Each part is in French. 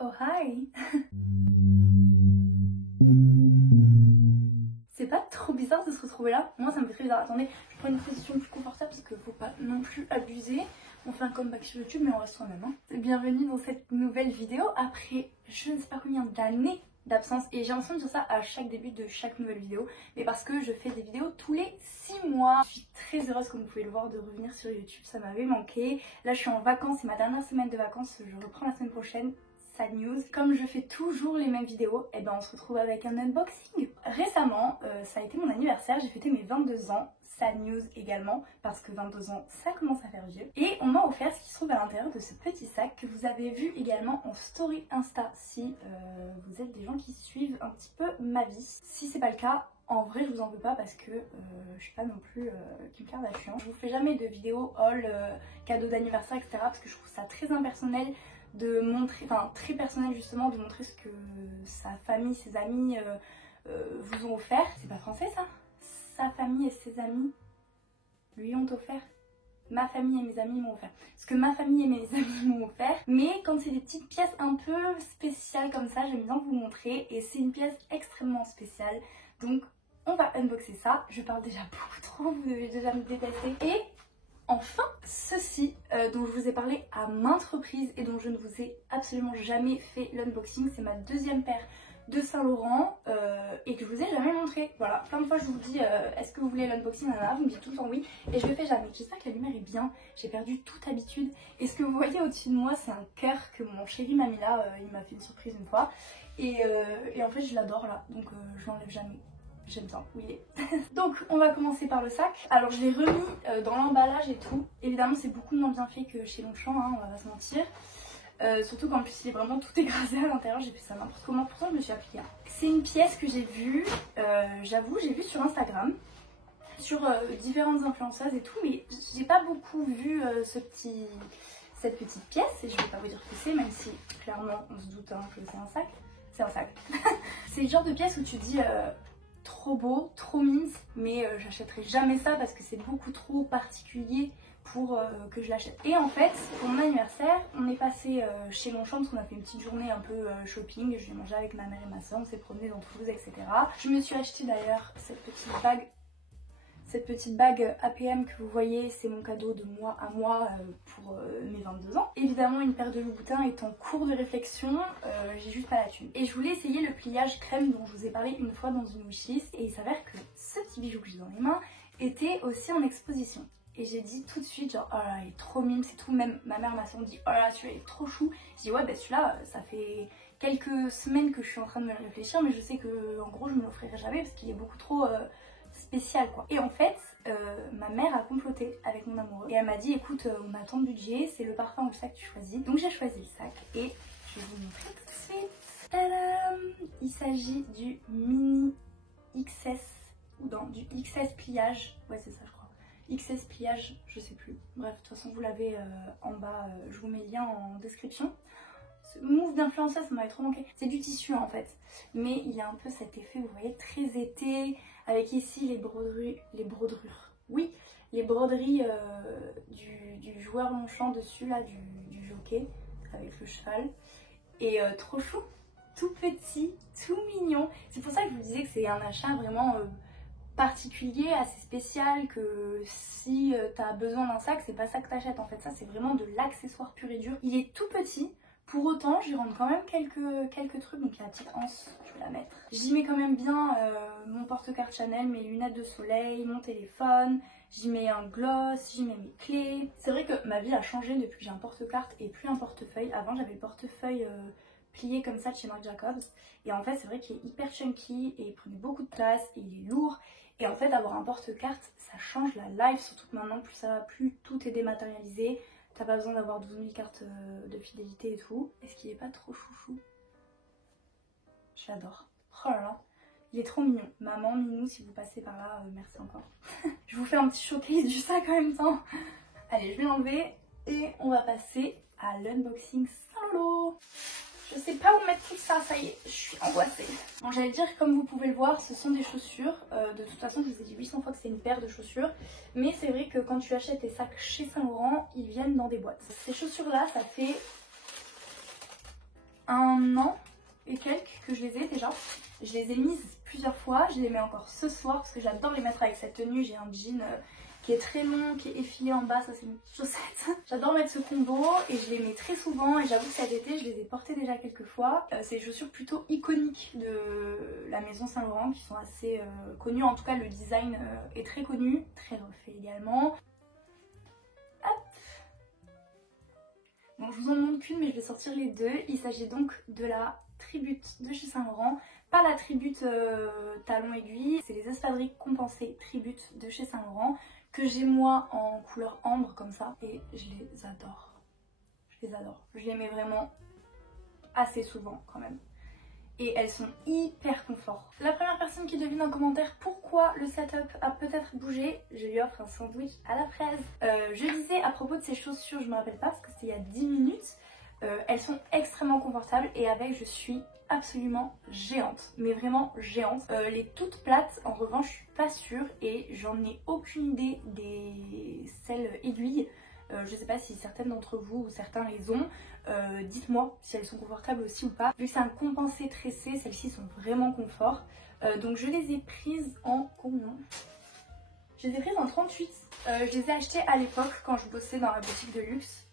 Oh hi. C'est pas trop bizarre de se retrouver là? Moi ça me fait très bizarre. Attendez, je prends une position plus confortable parce qu'il faut pas non plus abuser. On fait un comeback sur YouTube mais on reste soi-même. Bienvenue dans cette nouvelle vidéo après je ne sais pas combien d'années d'absence. Et j'ai l'impression de dire ça à chaque début de chaque nouvelle vidéo. Mais parce que je fais des vidéos tous les 6 mois. Je suis très heureuse, comme vous pouvez le voir, de revenir sur YouTube. Ça m'avait manqué. Là je suis en vacances, c'est ma dernière semaine de vacances. Je reprends la semaine prochaine. Sad news. Comme je fais toujours les mêmes vidéos, et ben on se retrouve avec un unboxing. Récemment, ça a été mon anniversaire, j'ai fêté mes 22 ans. Sad news également, parce que 22 ans, ça commence à faire vieux. Et on m'a offert ce qui se trouve à l'intérieur de ce petit sac que vous avez vu également en story Insta si vous êtes des gens qui suivent un petit peu ma vie. Si c'est pas le cas, en vrai je vous en veux pas parce que je suis pas non plus Kim Kardashian. Je vous fais jamais de vidéo haul, cadeau d'anniversaire, etc. parce que je trouve ça très impersonnel de montrer, enfin très personnel justement, de montrer ce que sa famille, ses amis vous ont offert. C'est pas français ça? Sa famille et ses amis lui ont offert. Ma famille et mes amis m'ont offert. Ce que ma famille et mes amis m'ont offert. Mais quand c'est des petites pièces un peu spéciales comme ça, j'aime bien vous montrer. Et c'est une pièce extrêmement spéciale. Donc on va unboxer ça. Je parle déjà beaucoup trop, vous devez déjà me détester. Et enfin, ceci dont je vous ai parlé à maintes reprises et dont je ne vous ai absolument jamais fait l'unboxing, c'est ma deuxième paire de Saint Laurent et que je vous ai jamais montré. Voilà, plein de fois je vous dis est-ce que vous voulez l'unboxing? Vous me dites tout le temps oui et je le fais jamais. J'espère que la lumière est bien, j'ai perdu toute habitude. Et ce que vous voyez au-dessus de moi, c'est un cœur que mon chéri m'a mis là, il m'a fait une surprise une fois et en fait je l'adore là, donc je l'enlève jamais. J'aime bien où il est. Donc on va commencer par le sac. Alors je l'ai remis dans l'emballage et tout. Évidemment c'est beaucoup moins bien fait que chez Longchamp, hein, on va pas se mentir. Surtout qu'en plus il est vraiment tout écrasé à l'intérieur, j'ai fait ça n'importe comment, pourtant je me suis appliquée. C'est une pièce que j'ai vue, j'avoue j'ai vu sur Instagram, sur différentes influenceuses et tout, mais j'ai pas beaucoup vu cette petite pièce et je vais pas vous dire ce que c'est, même si clairement on se doute hein, que c'est un sac. C'est un sac. C'est le genre de pièce où tu dis trop beau, trop mince, mais j'achèterai jamais ça parce que c'est beaucoup trop particulier pour que je l'achète. Et en fait, pour mon anniversaire, on est passé chez Longchamp parce qu'on a fait une petite journée un peu shopping. Je l'ai mangé avec ma mère et ma soeur, on s'est promené dans Toulouse, etc. Je me suis acheté d'ailleurs cette petite bague APM que vous voyez, c'est mon cadeau de moi à moi pour mes 22 ans. Évidemment, une paire de Louboutin est en cours de réflexion, j'ai juste pas la thune. Et je voulais essayer le pliage crème dont je vous ai parlé une fois dans une wishlist. Et il s'avère que ce petit bijou que j'ai dans les mains était aussi en exposition. Et j'ai dit tout de suite genre oh là il est trop mime, c'est tout. Même ma mère m'a dit oh là celui-là il est trop chou. J'ai dit ouais bah celui-là ça fait quelques semaines que je suis en train de me le réfléchir, mais je sais que en gros je me l'offrirai jamais parce qu'il est beaucoup trop spécial quoi. Et en fait ma mère a comploté avec mon amoureux et elle m'a dit écoute on a tant de budget, c'est le parfum ou le sac que tu choisis. Donc j'ai choisi le sac et je vais vous montrer tout de suite. Tadam, il s'agit du mini XS ou non du XS pliage, ouais c'est ça je crois. XS pliage, je sais plus. Bref, de toute façon vous l'avez en bas, je vous mets le lien en description. Ce move d'influenceuse, ça m'avait trop manqué. C'est du tissu en fait, mais il y a un peu cet effet, vous voyez, très été, avec ici les broderies, oui, les broderies du joueur Longchamp dessus là, du jockey, avec le cheval. Et trop chou, tout petit, tout mignon. C'est pour ça que je vous disais que c'est un achat vraiment particulier, assez spécial, que si t'as besoin d'un sac, c'est pas ça que t'achètes en fait, ça c'est vraiment de l'accessoire pur et dur. Il est tout petit, pour autant j'y rentre quand même quelques trucs, donc la petite anse, je vais la mettre. J'y mets quand même bien mon porte-carte Chanel, mes lunettes de soleil, mon téléphone, j'y mets un gloss, j'y mets mes clés. C'est vrai que ma vie a changé depuis que j'ai un porte-carte et plus un portefeuille. Avant j'avais le portefeuille plié comme ça de chez Marc Jacobs et en fait c'est vrai qu'il est hyper chunky et il prenait beaucoup de place et il est lourd. Et en fait avoir un porte-carte ça change la life, surtout que maintenant plus ça va, plus tout est dématérialisé. T'as pas besoin d'avoir 12 000 cartes de fidélité et tout. Est-ce qu'il est pas trop chouchou? J'adore. Oh là là, il est trop mignon. Maman, Minou, si vous passez par là, merci encore. Je vous fais un petit showcase du sac en même temps. Allez, je vais l'enlever et on va passer à l'unboxing solo. Je sais pas où mettre tout ça, ça y est, je suis angoissée. Bon, j'allais dire, comme vous pouvez le voir, ce sont des chaussures. De toute façon, je vous ai dit 800 fois que c'est une paire de chaussures. Mais c'est vrai que quand tu achètes tes sacs chez Saint Laurent, ils viennent dans des boîtes. Ces chaussures-là, ça fait un an et quelques que je les ai déjà. Je les ai mises plusieurs fois, je les mets encore ce soir parce que j'adore les mettre avec cette tenue. J'ai un jean qui est très long, qui est effilé en bas, ça c'est mes petites chaussettes. J'adore mettre ce combo et je les mets très souvent et j'avoue que cet été je les ai portées déjà quelques fois. C'est des chaussures plutôt iconiques de la maison Saint-Laurent qui sont assez connues, en tout cas le design est très connu, très refait également. Hop. Bon, je vous en montre qu'une mais je vais sortir les deux. Il s'agit donc de la Tribute de chez Saint-Laurent, pas la Tribute talon aiguille, c'est les espadrilles compensées Tribute de chez Saint-Laurent que j'ai moi en couleur ambre comme ça et je les adore. Je les adore. Je les mets vraiment assez souvent quand même. Et elles sont hyper confort. La première personne qui devine en commentaire pourquoi le setup a peut-être bougé, je lui offre un sandwich à la fraise. Je disais à propos de ces chaussures, je me rappelle pas parce que c'était il y a 10 minutes, elles sont extrêmement confortables et avec je suis absolument géante, mais vraiment géante. Les toutes plates en revanche je suis pas sûre et j'en ai aucune idée des celles aiguilles. Je sais pas si certaines d'entre vous ou certains les ont. Dites-moi si elles sont confortables aussi ou pas. Vu que c'est un compensé tressé, celles-ci sont vraiment confort. Donc je les ai prises en combien? Je les ai prises en 38. Je les ai achetées à l'époque quand je bossais dans la boutique de luxe.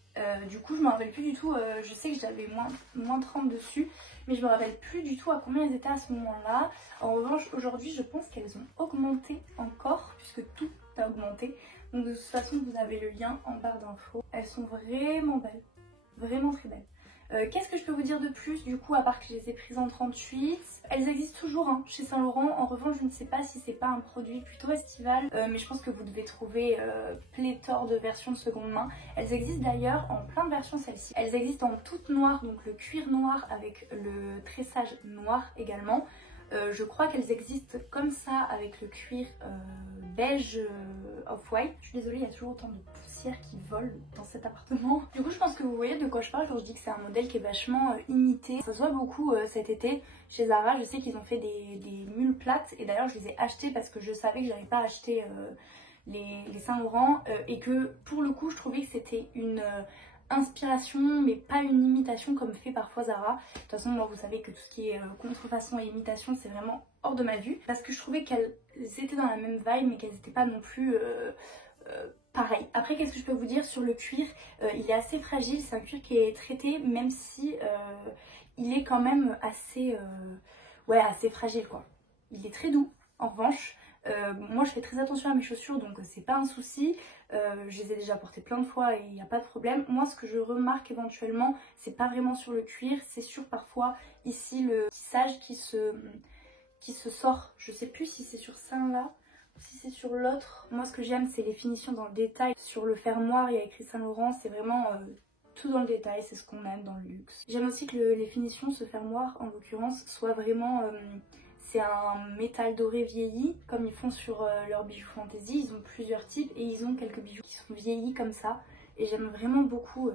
Du coup je me rappelle plus du tout, je sais que j'avais moins 30 dessus, mais je me rappelle plus du tout à combien elles étaient à ce moment-là. En revanche aujourd'hui je pense qu'elles ont augmenté encore puisque tout a augmenté. Donc de toute façon vous avez le lien en barre d'infos. Elles sont vraiment belles, vraiment très belles. Qu'est-ce que je peux vous dire de plus du coup à part que je les ai prises en 38? Elles existent toujours hein, chez Saint-Laurent. En revanche je ne sais pas si c'est pas un produit plutôt estival, mais je pense que vous devez trouver pléthore de versions de seconde main. Elles existent d'ailleurs en plein de versions celles-ci. Elles existent en toute noire, donc le cuir noir avec le tressage noir également. Je crois qu'elles existent comme ça avec le cuir beige off-white. Je suis désolée, il y a toujours autant de poussière qui vole dans cet appartement. Du coup je pense que vous voyez de quoi je parle quand je dis que c'est un modèle qui est vachement imité. Ça se voit beaucoup cet été chez Zara. Je sais qu'ils ont fait des mules plates et d'ailleurs je les ai achetées parce que je savais que j'avais pas acheté les Saint-Laurent et que pour le coup je trouvais que c'était une inspiration mais pas une imitation comme fait parfois Zara. De toute façon moi vous savez que tout ce qui est contrefaçon et imitation c'est vraiment hors de ma vue parce que je trouvais qu'elles étaient dans la même vibe mais qu'elles n'étaient pas non plus pareilles. Après qu'est-ce que je peux vous dire sur le cuir, il est assez fragile, c'est un cuir qui est traité même si il est quand même assez assez fragile quoi. Il est très doux en revanche. Moi je fais très attention à mes chaussures donc c'est pas un souci, je les ai déjà portées plein de fois et il n'y a pas de problème. Moi ce que je remarque éventuellement c'est pas vraiment sur le cuir, c'est sur parfois ici le tissage qui se sort. Je sais plus si c'est sur ça là ou si c'est sur l'autre. Moi ce que j'aime c'est les finitions dans le détail. Sur le fermoir il y a écrit Saint-Laurent, c'est vraiment tout dans le détail, c'est ce qu'on aime dans le luxe. J'aime aussi que les finitions, ce fermoir en l'occurrence, soient vraiment c'est un métal doré vieilli, comme ils font sur leurs bijoux fantasy. Ils ont plusieurs types et ils ont quelques bijoux qui sont vieillis comme ça. Et j'aime vraiment beaucoup,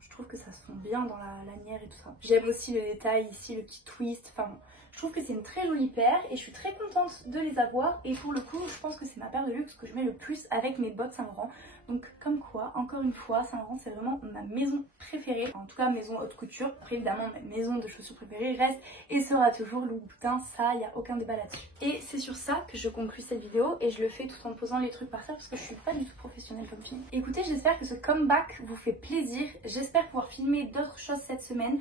je trouve que ça se fond bien dans la lanière et tout ça. J'aime aussi le détail ici, le petit twist, enfin bon. Je trouve que c'est une très jolie paire et je suis très contente de les avoir. Et pour le coup, je pense que c'est ma paire de luxe que je mets le plus avec mes bottes Saint-Laurent. Donc comme quoi, encore une fois, Saint-Laurent c'est vraiment ma maison préférée. Enfin, en tout cas maison haute couture. Après évidemment ma maison de chaussures préférée reste et sera toujours Louboutin, ça il n'y a aucun débat là-dessus. Et c'est sur ça que je conclue cette vidéo et je le fais tout en posant les trucs par terre parce que je suis pas du tout professionnelle comme fille. Écoutez, j'espère que ce comeback vous fait plaisir. J'espère pouvoir filmer d'autres choses cette semaine.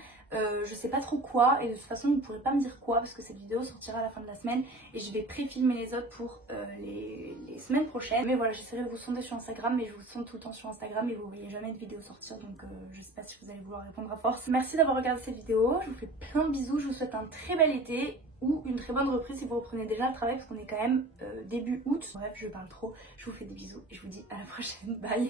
Je sais pas trop quoi et de toute façon vous pourrez pas me dire quoi parce que cette vidéo sortira à la fin de la semaine et je vais pré-filmer les autres pour les semaines prochaines. Mais voilà, j'essaierai de vous sonder sur Instagram mais je vous sonde tout le temps sur Instagram et vous voyez jamais de vidéo sortir donc je sais pas si vous allez vouloir répondre à force. Merci d'avoir regardé cette vidéo, je vous fais plein de bisous, je vous souhaite un très bel été ou une très bonne reprise si vous reprenez déjà le travail parce qu'on est quand même début août. Bref, je parle trop, je vous fais des bisous et je vous dis à la prochaine, bye.